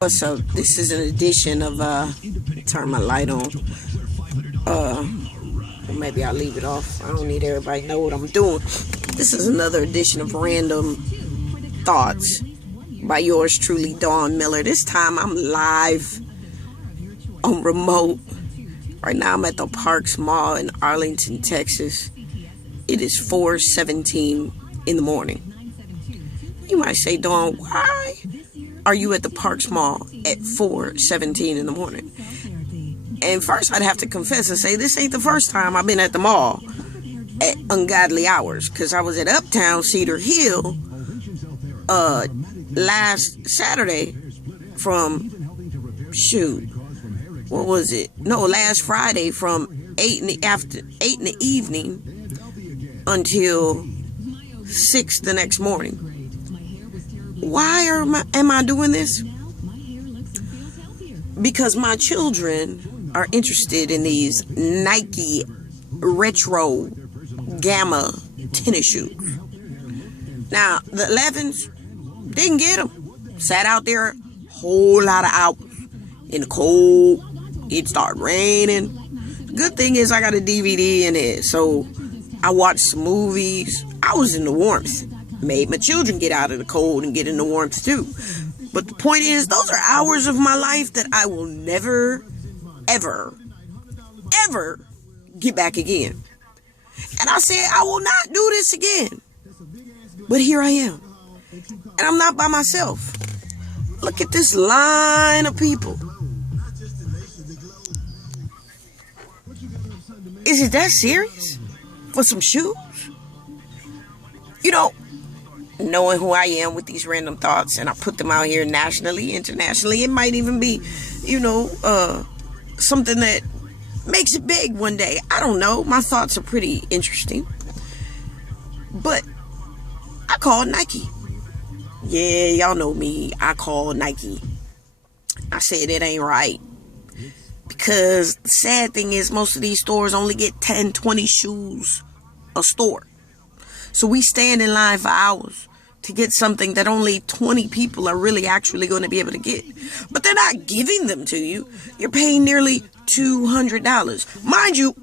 What's up? This is an edition of turn my light on. Or maybe I'll leave it off. I don't need everybody to know what I'm doing. This is another edition of Random Thoughts by yours truly, Dawn Miller. This time I'm live on remote. Right now I'm at the Parks Mall in Arlington, Texas. It is 4:17 in the morning. You might say, Dawn, why are you at the Parks Mall at 4:17 in the morning? And first I'd have to confess and say this ain't the first time I've been at the mall at ungodly hours, because I was at Uptown Cedar Hill last Saturday from last Friday from 8 in the evening until 6 the next morning. Why am I doing this? Because my children are interested in these Nike Retro Gamma tennis shoes. Now, the 11s, didn't get them. Sat out there a whole lot of hours in the cold. It started raining. Good thing is I got a DVD in it, so I watched some movies. I was in the warmth. Made my children get out of the cold and get in the warmth too. But the point is, those are hours of my life that I will never, ever, ever get back again. And I said, I will not do this again. But here I am. And I'm not by myself. Look at this line of people. Is it that serious? For some shoes? You know, knowing who I am with these random thoughts, and I put them out here nationally, internationally, it might even be, something that makes it big one day. I don't know. My thoughts are pretty interesting. But I call Nike. Yeah, y'all know me. I call Nike. I said it ain't right. Because the sad thing is, most of these stores only get 10, 20 shoes a store. So we stand in line for hours to get something that only 20 people are really actually going to be able to get. But they're not giving them to you. You're paying nearly $200. Mind you,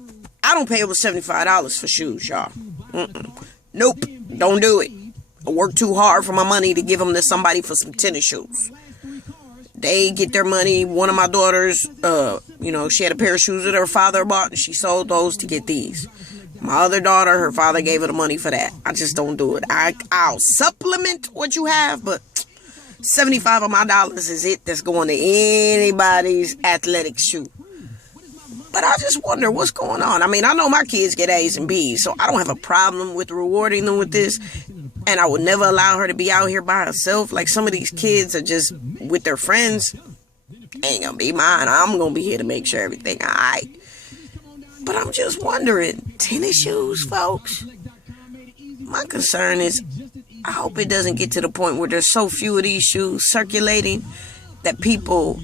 I don't pay over $75 for shoes, y'all. Nope, don't do it. I work too hard for my money to give them to somebody for some tennis shoes. They get their money. One of my daughters, she had a pair of shoes that her father bought, and she sold those to get these. My other daughter, her father gave her the money for that. I just don't do it. I'll supplement what you have, but 75 of my dollars is it that's going to anybody's athletic shoe. But I just wonder what's going on. I mean, I know my kids get A's and B's, so I don't have a problem with rewarding them with this. And I would never allow her to be out here by herself. Like, some of these kids are just with their friends. Ain't gonna be mine. I'm gonna be here to make sure everything all right. But I'm just wondering, tennis shoes, folks? My concern is, I hope it doesn't get to the point where there's so few of these shoes circulating that people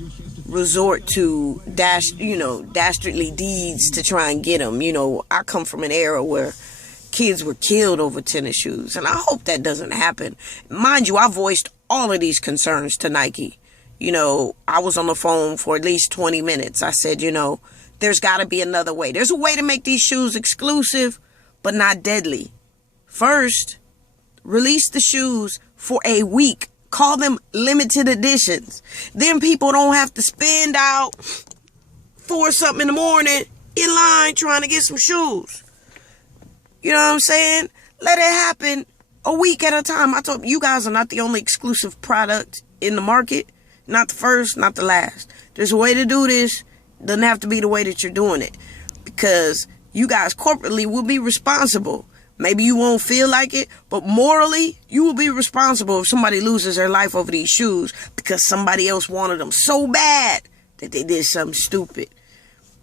resort to dastardly deeds to try and get them. I come from an era where kids were killed over tennis shoes, and I hope that doesn't happen. Mind you, I voiced all of these concerns to Nike. I was on the phone for at least 20 minutes. I said, there's got to be another way. There's a way to make these shoes exclusive, but not deadly. First, release the shoes for a week. Call them limited editions. Then people don't have to spend out 4 something in the morning in line trying to get some shoes. You know what I'm saying? Let it happen a week at a time. I told you guys are not the only exclusive product in the market. Not the first, not the last. There's a way to do this. Doesn't have to be the way that you're doing it, because you guys corporately will be responsible. Maybe you won't feel like it, but morally, you will be responsible if somebody loses their life over these shoes because somebody else wanted them so bad that they did something stupid.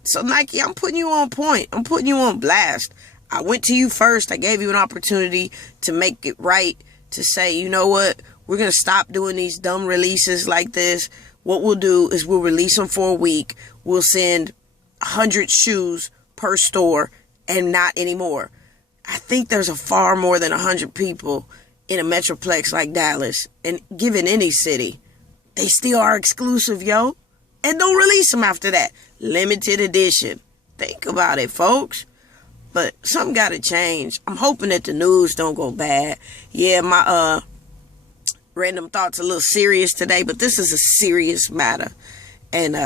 So Nike, I'm putting you on point. I'm putting you on blast. I went to you first. I gave you an opportunity to make it right, to say, you know what? We're going to stop doing these dumb releases like this. What we'll do is we'll release them for a week. We'll send 100 shoes per store and not anymore. I think there's a far more than 100 people in a metroplex like Dallas, and given any city, they still are exclusive, yo. And don't release them after that. Limited edition. Think about it, folks. But something gotta change. I'm hoping that the news don't go bad. Yeah, my random thoughts a little serious today, but this is a serious matter. And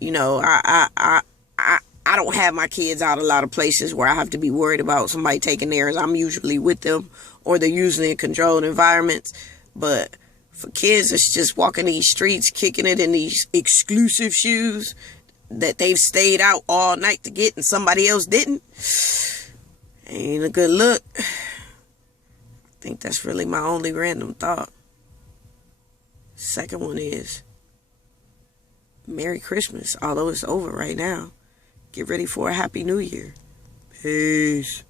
you know, I don't have my kids out a lot of places where I have to be worried about somebody taking theirs. I'm usually with them, or they're usually in controlled environments. But for kids, it's just walking these streets, kicking it in these exclusive shoes that they've stayed out all night to get and somebody else didn't. Ain't a good look. I think that's really my only random thought. Second one is, Merry Christmas, although it's over right now. Get ready for a Happy New Year. Peace.